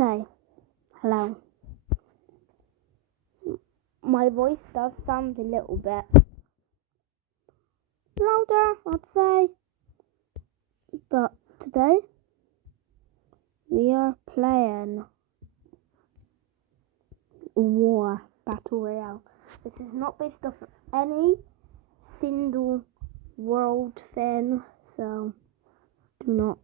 Okay, hello. My voice does sound a little bit louder, I'd say. But today, we are playing War Battle Royale. This is not based off of any single world thing, so do not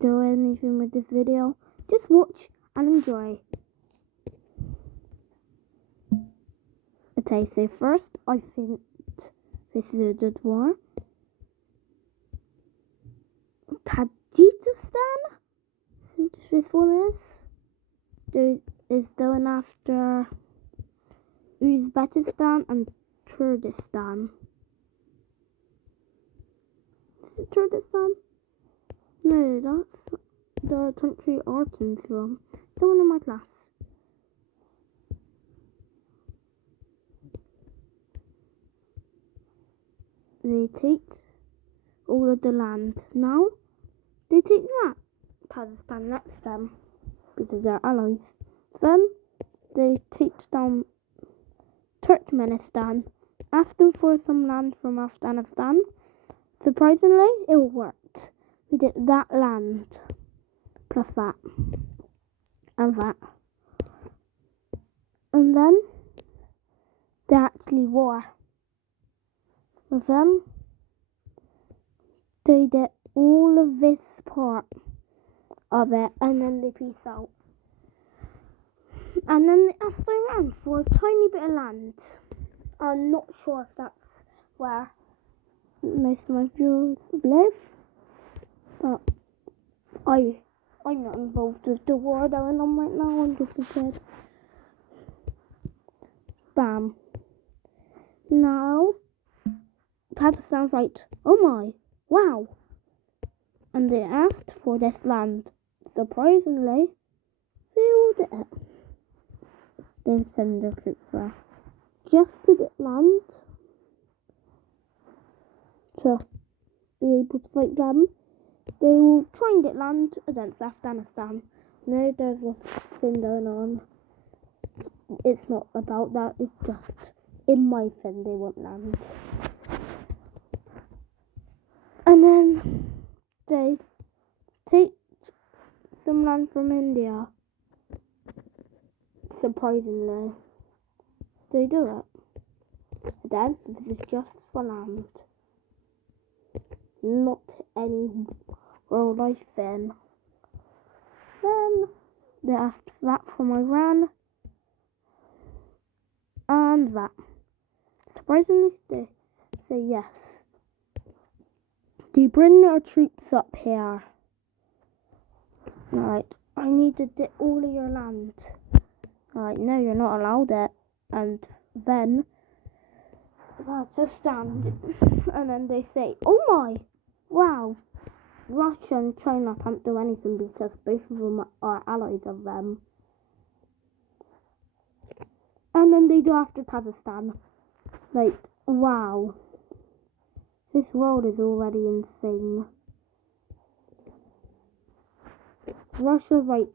do anything with this video. Just watch and enjoy. Okay, so first, I think this is a good war. Tajikistan, this one is going after Uzbekistan and Kurdistan. Is it Kurdistan? No, that's the country Arten's from. Someone in my class. They take all of the land. Now, they take that. Kazakhstan next them because they're allies. Then, they take down Turkmenistan. Ask them for some land from Afghanistan. Surprisingly, it worked. We did that land plus that and that. And then, they actually war with them. They did all of this part of it and then they peace out. And then they asked Iran for a tiny bit of land. I'm not sure if that's where most of my viewers live, but I'm not involved with the war going on right now. I'm just a kid. Bam. Now, Pakistan's like, oh my, wow. And they asked for this land. Surprisingly, they all did it. They send their troops there just to get land to be able to fight them. They will try and get land against Afghanistan. No, there's a thing going on. It's not about that. It's just in my thing they want land. And then they take some land from India. Surprisingly, they do it. Then this is just for land, not any wildlife thing. Then they asked that from Iran and that. Surprisingly, they say yes. Do you bring our troops up here? Alright, I need to get all of your land. Alright, no, you're not allowed it. And then that's a stand. And then they say, oh my, wow, Russia and China can't do anything because both of them are allies of them. And then they go after Kazakhstan. Like, wow. This world is already insane. Russia's like,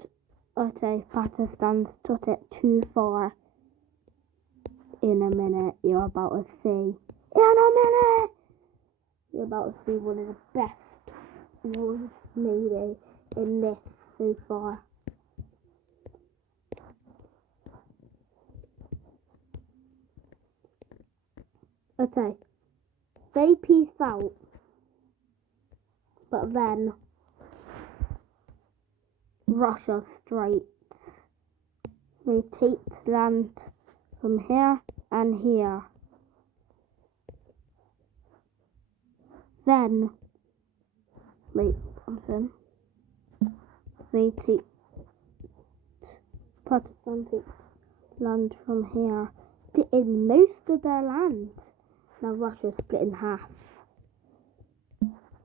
okay, Pakistan's took it too far. In a minute, you're about to see. In a minute! You're about to see one of the best wars maybe in this so far. Okay. They peace out. But then Russia strikes. They take land from here and here. Then, wait, something. They take Pakistan takes land from here. In most of their land. Now Russia's split in half.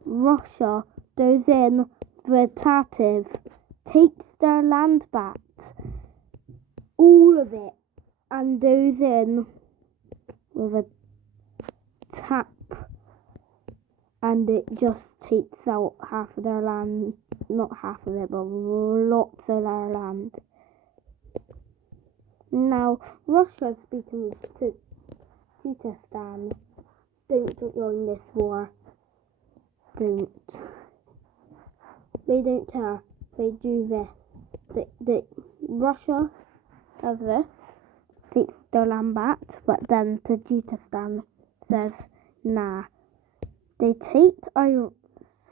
Russia goes in Vetativ, takes their land back, all of it, and goes in with a tap, and it just takes out half of their land, not half of it, but lots of their land. Now, Russia speaking to Tajikistan, don't join this war. Don't. They don't care. They do this. Russia does this, takes their land back, but then Tajikistan says, nah. They take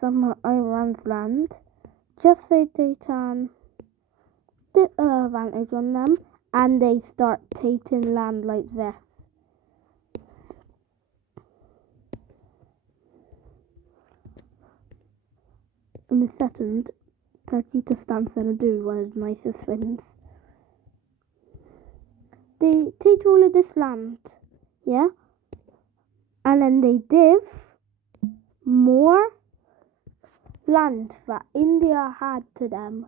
some of Iran's land just so they can get an advantage on them, and they start taking land like this. In the second, Tajikistan's gonna do one of the nicest things. They take all of this land, yeah? And then they give more land that India had to them.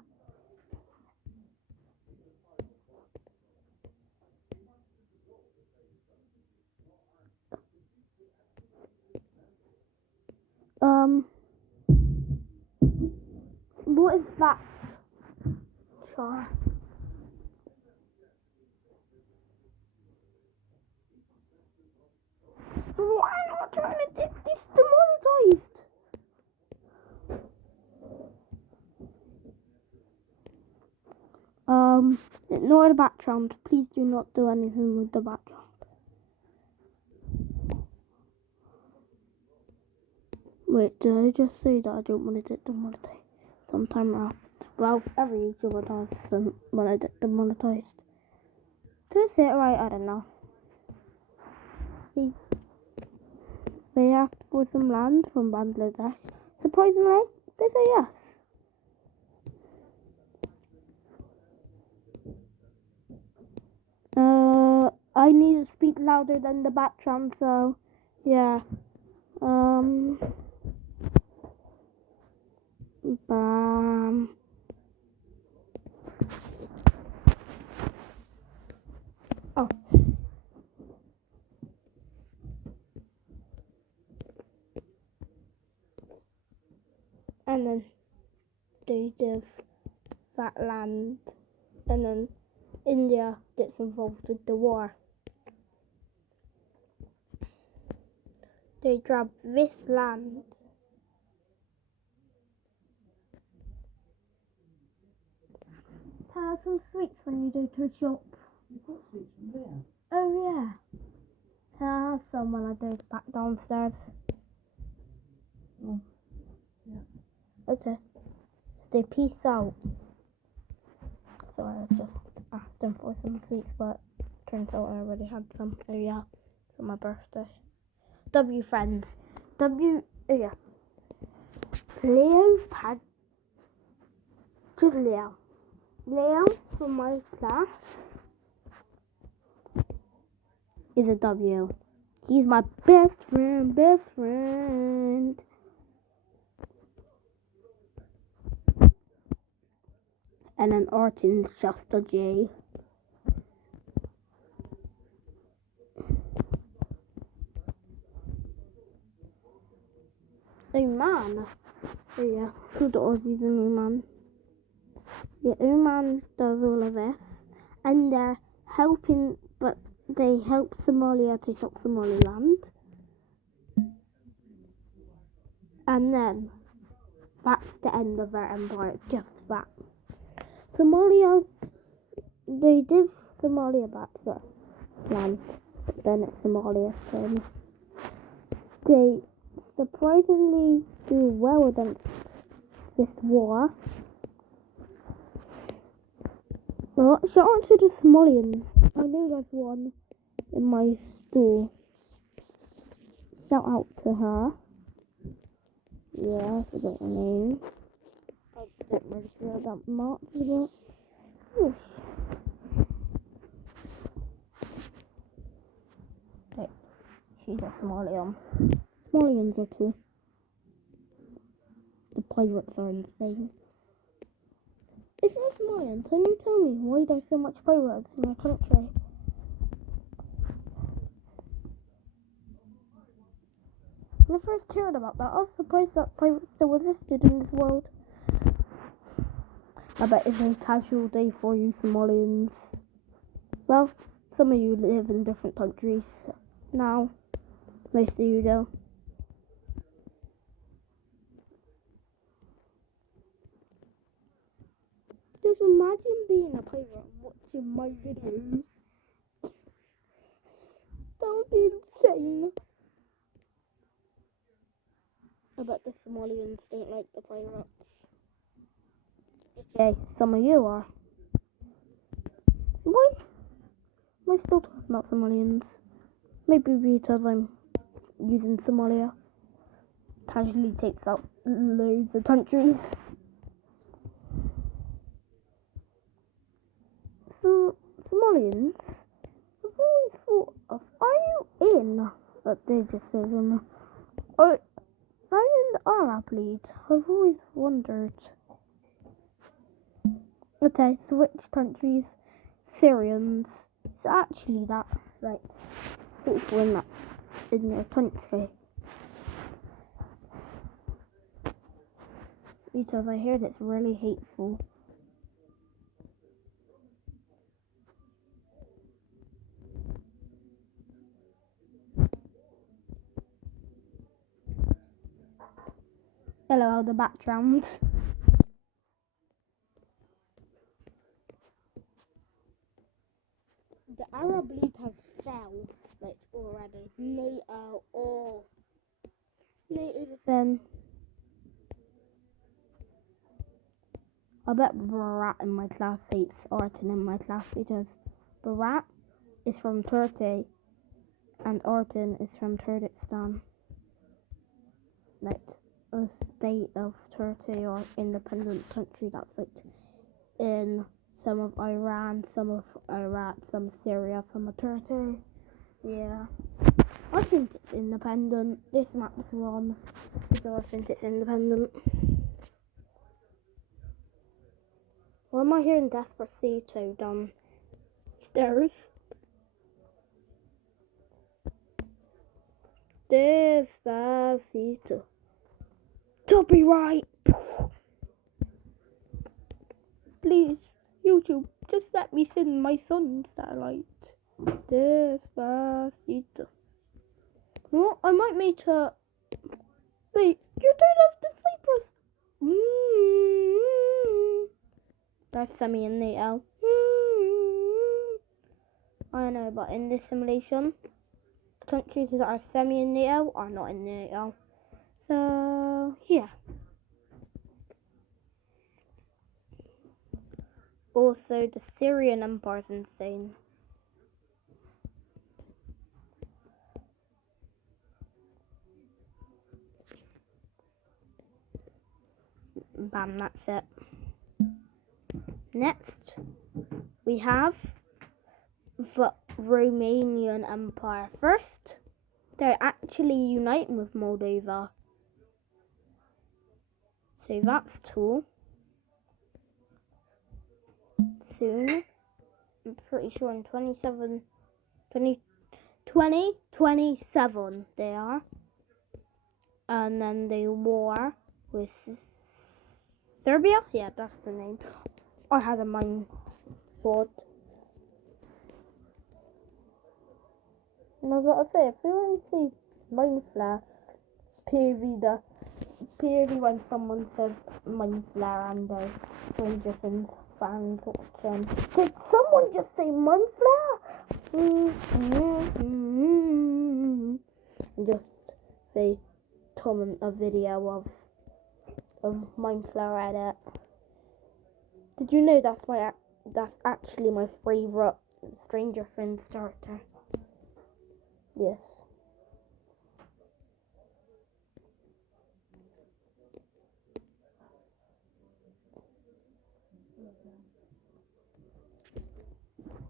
What is that? Char. Why not trying to get this demonetized? Ignore the background. Please do not do anything with the background. Wait, did I just say that I don't want to get demonetized? Sometime now. Well, every YouTuber does when I get demonetized. Did I say it right? I don't know. They asked for some land from Bangladesh. Surprisingly, they say yes. I need to speak louder than the background, so yeah. Bam. Oh. And then they give that land, and then India gets involved with the war. They grab this land. Have some sweets when you go to a shop. You've got sweets from there? Oh yeah. Can I have some when I go back downstairs? Oh, yeah. Okay. They peace out. So I just asked them for some sweets, but turns out I already had some. Oh yeah, for my birthday. W friends. Oh yeah. Leo had just Leo. Leo from my class is a W. He's my best friend. And then Artin's just a J. Oman. Oh yeah, who the Aussies in Oman? Yeah, Oman does all of this. And they're helping, but they help Somalia take up Somaliland. And then, that's the end of their empire, it's just that. Somalia, they give Somalia back the land, then it's Somalia's turn. They surprisingly do well against this war. Well, shout out to the Somalians. I know there's one in my store. Shout out to her. Yeah, I forgot her name. I don't really care that much, but yes. Okay, she's a Somalian. Somalians are too. The pirates are insane. If you're Somalian, can you tell me why there's so much pirates in our country? When I first heard about that, I was surprised that pirates still existed in this world. I bet it's a casual day for you Somalians. Well, some of you live in different countries now. Most of you do. Just imagine being a pirate and watching my videos. That would be insane. I bet the Somalians don't like the pirates. Okay, some of you are. Why am I still talking about Somalians? Maybe because I'm using Somalia. Casually takes out loads of countries. So, Somalians, I've always thought of, are you in? But they just say them. Are you in the Arab League? I've always wondered. Okay, so which countries? Syrians. It's actually that, like, people in their country. Because I heard it's really hateful. Hello, the background. The Arab League has fell, like, already. NATO, or NATO's a fin. I bet Barat in my class hates Artin in my class because Barat is from Turkey and Artin is from Kurdistan. Like a state of Turkey or independent country that's like in some of Iran, some of Iraq, some of Syria, some of Turkey. Yeah. I think it's independent. This map is wrong. So I think it's independent. Why am I hearing Despacito downstairs? Despacito. Copyright! Please, YouTube, just let me sing my song, Starlight. Despacito. Well, I might make a... Wait, you don't have the Cyprus. That's Semi and NATO. I know, but in this simulation, countries that are Semi and NATO are not in NATO. So, yeah. Also, the Syrian Empire is insane. Bam, that's it. Next, we have the Romanian Empire. First, they're actually uniting with Moldova. So that's cool. Soon, I'm pretty sure in 2027 they are. And then they war with Serbia? Yeah, that's the name. I had a mind thought. And I was about to say, if you want to see mind flare, POV when someone says mind flare and there's Stranger Things fans watching. Did someone just say mind flare? And just say comment a video of mind flare edit. Did you know that's actually my favourite Stranger Things character? Yes.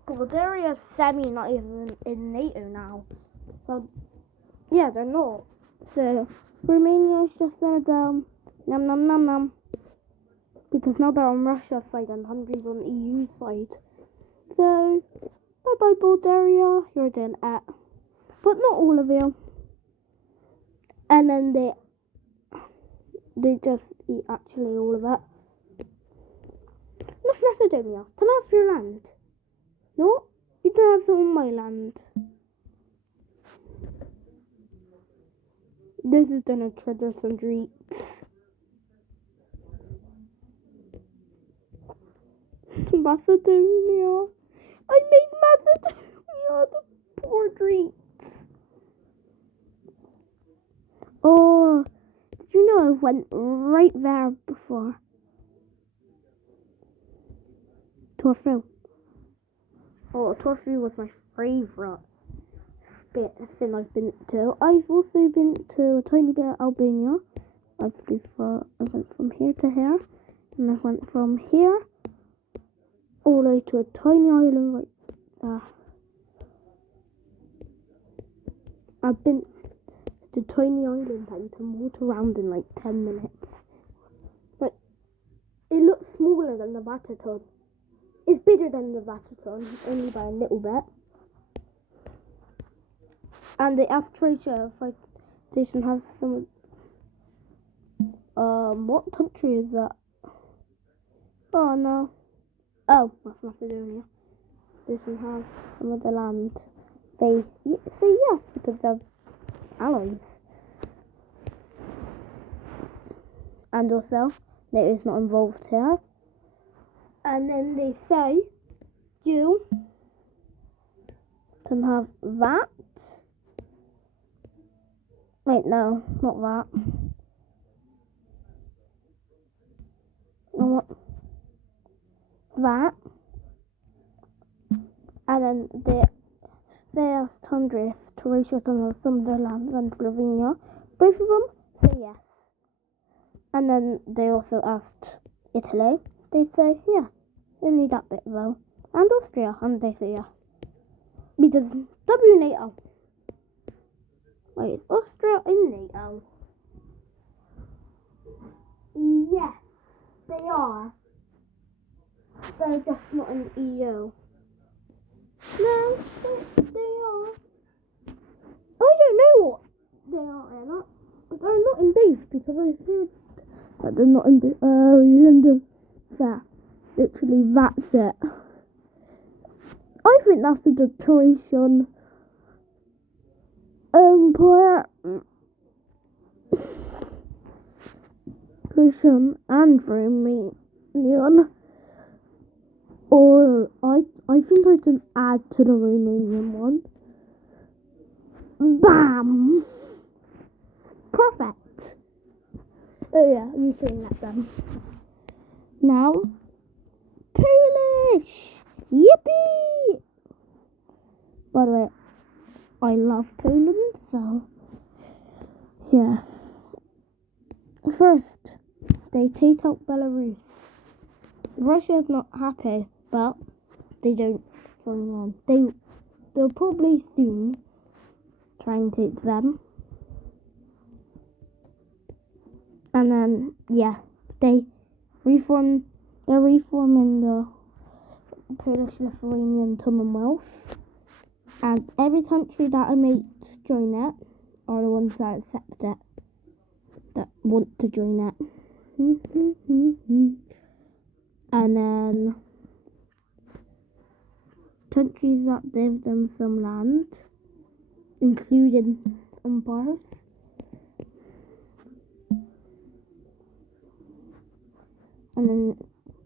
Bulgaria is Semi not even in NATO now. So yeah, they're not. So Romania's just gonna go num num num num. Because now they're on Russia's side and Hungary's on the EU side. So bye bye Bulgaria, you're done at. But not all of you. And then they just eat actually all of it. North Macedonia, turn off your land. No, you don't have some on my land. This is gonna trigger some dreams. Macedonia. I made Macedonia the poor Greeks. Oh, did you know I went right there before? Corfu. Oh, Corfu was my favourite thing I've been to. I've also been to a tiny bit of Albania. I went from here to here, and I went from here all the way to a tiny island right there. I've been to tiny island and can walk around in like 10 minutes. But it looks smaller than the Vatican. It's bigger than the Vatican, only by a little bit. And the Australia station has some. What country is that? Oh no. Oh, that's Macedonia. They can have some of the land. They say yes because they're allies. And also, NATO is not involved here. And then they say you can have that. Wait, no, not that. I want that. And then they asked Hungary to ratio some of the land and Slovenia. Both of them say yes. And then they also asked Italy. They say yeah, only that bit though. And Austria, and they say yeah. Because NATO. Wait, is Austria in NATO? Yes, they are. They're just not in the EU. No, they are. I don't know what they are in. They're not in both because I heard that they're not in both. Oh, you're in the that. Literally, that's it. I think that's the Croatian Empire. Croatian and Romanian. Or I think I can add to the Romanian one. Bam! Perfect. Oh yeah, I'm saying that then. Now, Polish! Yippee! By the way, I love Poland, so yeah. First, they take out Belarus. Russia's not happy, but they don't join on. They'll probably soon try and take them. And then, yeah, they're reforming the Polish-Lithuanian Commonwealth. And every country that I make join it are the ones that accept it, that want to join it. And then countries that give them some land, including empires. And then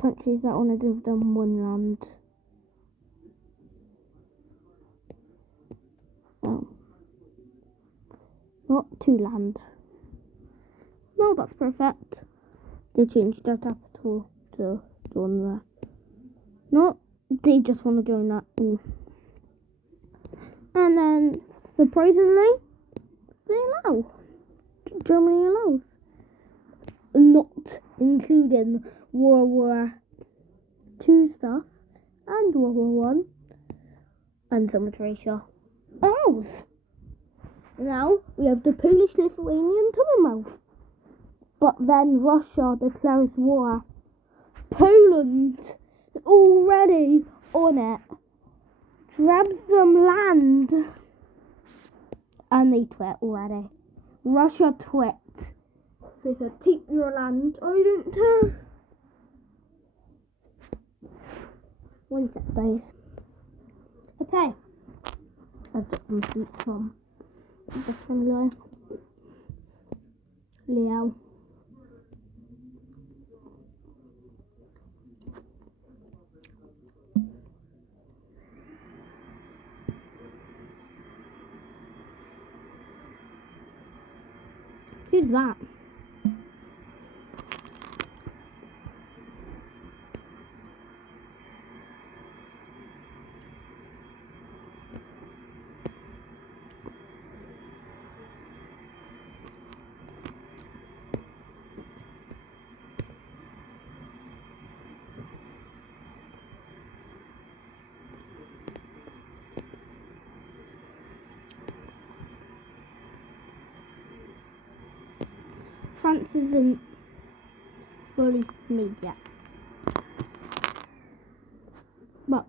countries that want to give them one land. Oh. Not two land. No, that's perfect. They changed their capital to one there. No, they just want to join that. Ooh. And then, surprisingly, they allow. Germany allows. Not including World War II stuff and World War I and some of Croatia. Allows. Now we have the Polish-Lithuanian Commonwealth. But then Russia declares war. Poland is already on it. Grabs some land. And they quit already. Russia tweet. They said, keep your land. I don't care. One sec, guys. Okay. I've got some sweets from the family. Leo. Who's that? France isn't fully made yet. But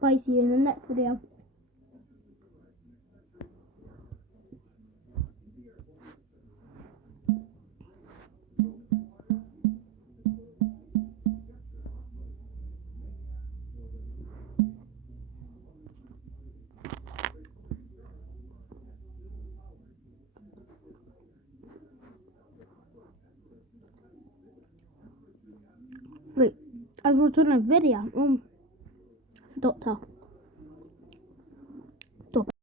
bye, see you in the next video. Wait, I was on a video. Doctor.